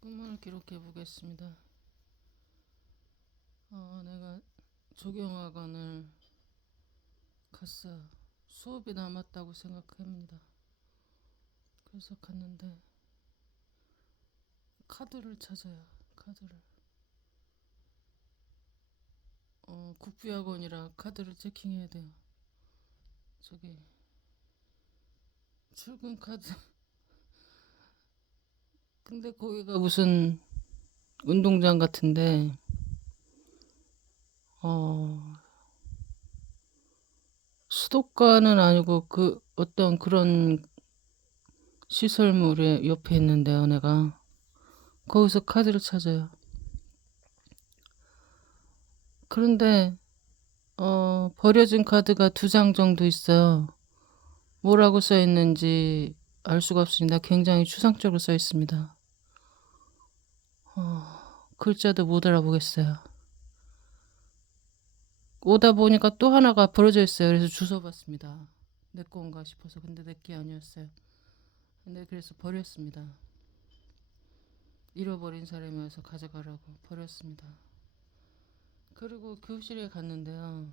꿈을 기록해 보겠습니다. 어, 내가 조경학원을 갔어. 수업이 남았다고 생각합니다. 그래서 갔는데 카드를 찾아요. 카드를. 어, 국비학원이라 카드를 체킹해야 돼요. 저기 출근 카드. 근데 거기가 무슨 운동장 같은데 어 수도가는 아니고 그 어떤 그런 시설물에 옆에 있는데요, 내가 거기서 카드를 찾아요. 그런데 어 버려진 카드가 두 장 정도 있어요. 뭐라고 써 있는지 알 수가 없습니다. 굉장히 추상적으로 써 있습니다. 어, 글자도 못 알아보겠어요. 오다 보니까 또 하나가 버려져 있어요. 그래서 주워봤습니다. 내 건가 싶어서 근데 내 게 아니었어요. 근데 그래서 버렸습니다. 잃어버린 사람이 와서 가져가라고 버렸습니다. 그리고 교실에 갔는데요.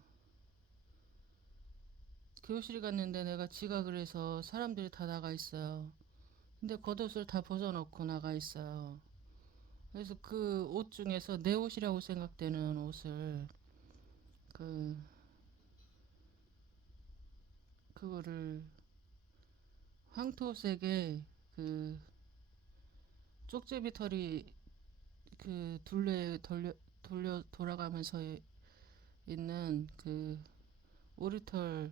교실에 갔는데 내가 지각을 해서 사람들이 다 나가 있어요. 근데 겉옷을 다 벗어놓고 나가 있어요. 그래서 그 옷 중에서 내 옷이라고 생각되는 옷을 그 그거를 황토색의 그 쪽제비 털이 그 둘레 돌려 돌려 돌아가면서 있는 그 오리털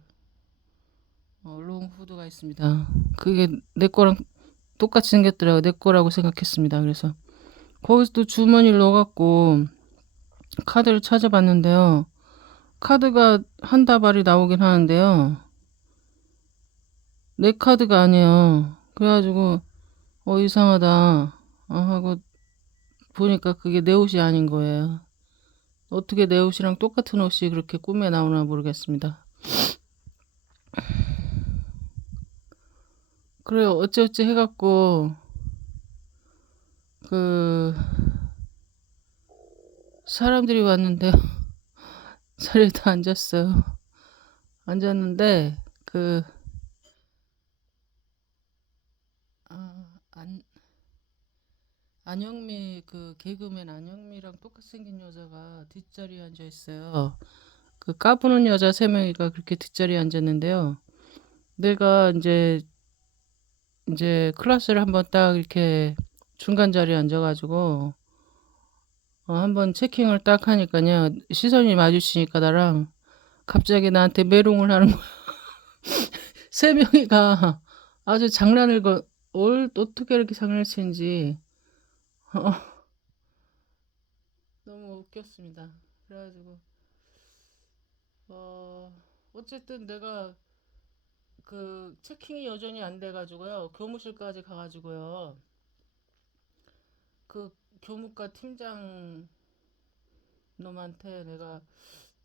어, 롱 후드가 있습니다. 그게 내 거랑 똑같이 생겼더라고. 내 거라고 생각했습니다. 그래서 거기서 또 주머니를 넣어갖고 카드를 찾아봤는데요. 카드가 한 다발이 나오긴 하는데요. 내 카드가 아니에요. 그래가지고 어 이상하다 어, 하고 보니까 그게 내 옷이 아닌 거예요. 어떻게 내 옷이랑 똑같은 옷이 그렇게 꿈에 나오나 모르겠습니다. 그래 어찌어찌 해갖고 그 사람들이 왔는데 자리에 다 앉았어요. 앉았는데 그 아, 안, 안영미 그 개그맨 안영미랑 똑같이 생긴 여자가 뒷자리에 앉아 있어요. 그 까부는 여자 세 명이가 그렇게 뒷자리에 앉았는데요. 내가 이제 이제 클래스를 한번 딱 이렇게 중간 자리에 앉아가지고 어, 한번 체킹을 딱 하니까요. 시선이 마주치니까 나랑 갑자기 나한테 메롱을 하는 거야. 세 명이가 아주 장난을 거, 올 어떻게 이렇게 장난을 치는지. 어, 너무 웃겼습니다. 그래가지고 어 어쨌든 내가 그 체킹이 여전히 안 돼가지고요. 교무실까지 가가지고요 그 교무과 팀장 놈한테 내가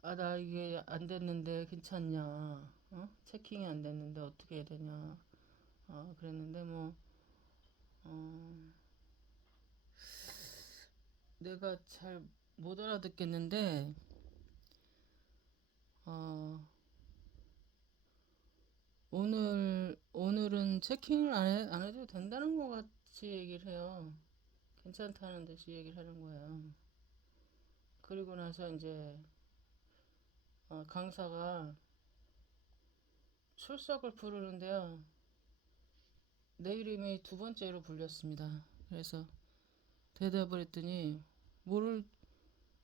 아 나 이게 안 됐는데 괜찮냐 어? 체킹이 안 됐는데 어떻게 해야 되냐 어 그랬는데 뭐 어, 내가 잘 못 알아듣겠는데 어 오늘 오늘은 체킹을 안, 해, 안 해도 된다는 것 같이 얘기를 해요. 괜찮다는 듯이 얘기를 하는 거예요. 그리고 나서 이제 어, 강사가 출석을 부르는데요. 내 이름이 두 번째로 불렸습니다. 그래서 대답을 했더니 뭐를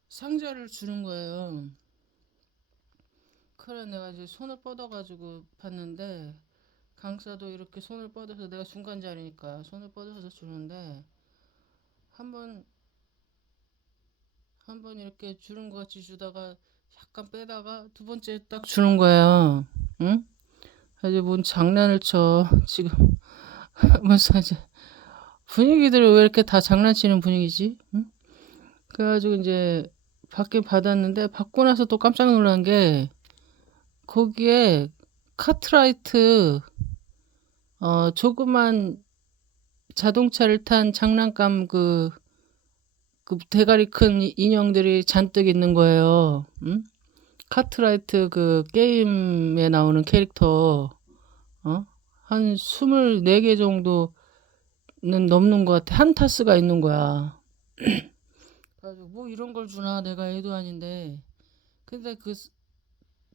상자를 주는 거예요. 그래 내가 이제 손을 뻗어가지고 봤는데 강사도 이렇게 손을 뻗어서 내가 중간 자리니까 손을 뻗어서 주는데 한번 한 번 이렇게 주는 것 같이 주다가 약간 빼다가 두 번째 딱 주는 거예요. 응? 아주 뭔 장난을 쳐 지금 하면서 이제 분위기들을 왜 이렇게 다 장난치는 분위기지? 응? 그래가지고 이제 받긴 받았는데 받고 나서 또 깜짝 놀란 게 거기에 카트라이트 어 조그만 자동차를 탄 장난감 그, 그 대가리 큰 이- 인형들이 잔뜩 있는 거예요. 응? 카트라이트 그 게임에 나오는 캐릭터, 어? 한 24개 정도는 넘는 것 같아. 한 타스가 있는 거야. 뭐 이런 걸 주나 내가 애도 아닌데. 근데 그 스-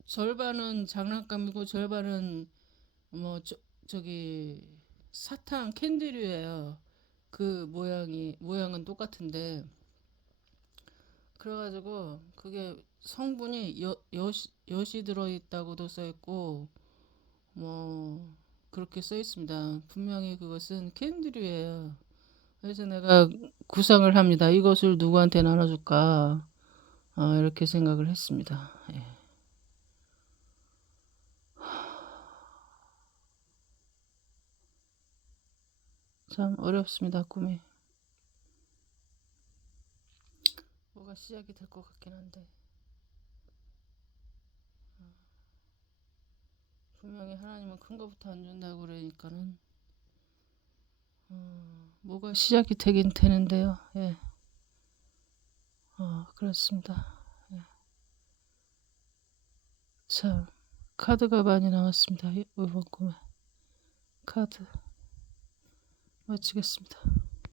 절반은 장난감이고 절반은 뭐 저, 저기 사탕 캔디류예요. 그 모양이 모양은 똑같은데 그래가지고 그게 성분이 여, 엿이 들어있다고도 써있고 뭐 그렇게 써있습니다. 분명히 그것은 캔디류예요. 그래서 내가 구상을 합니다. 이것을 누구한테 나눠줄까? 아, 이렇게 생각을 했습니다. 예. 참 어렵습니다, 꿈이. 뭐가 시작이 될 것 같긴 한데. 분명히 하나님은 큰 거부터 안 준다고 그러니까는 어, 뭐가 시작이 되긴 되는데요. 예. 어, 그렇습니다. 예. 참 카드가 많이 나왔습니다. 이- 이번 꿈에 카드 마치겠습니다.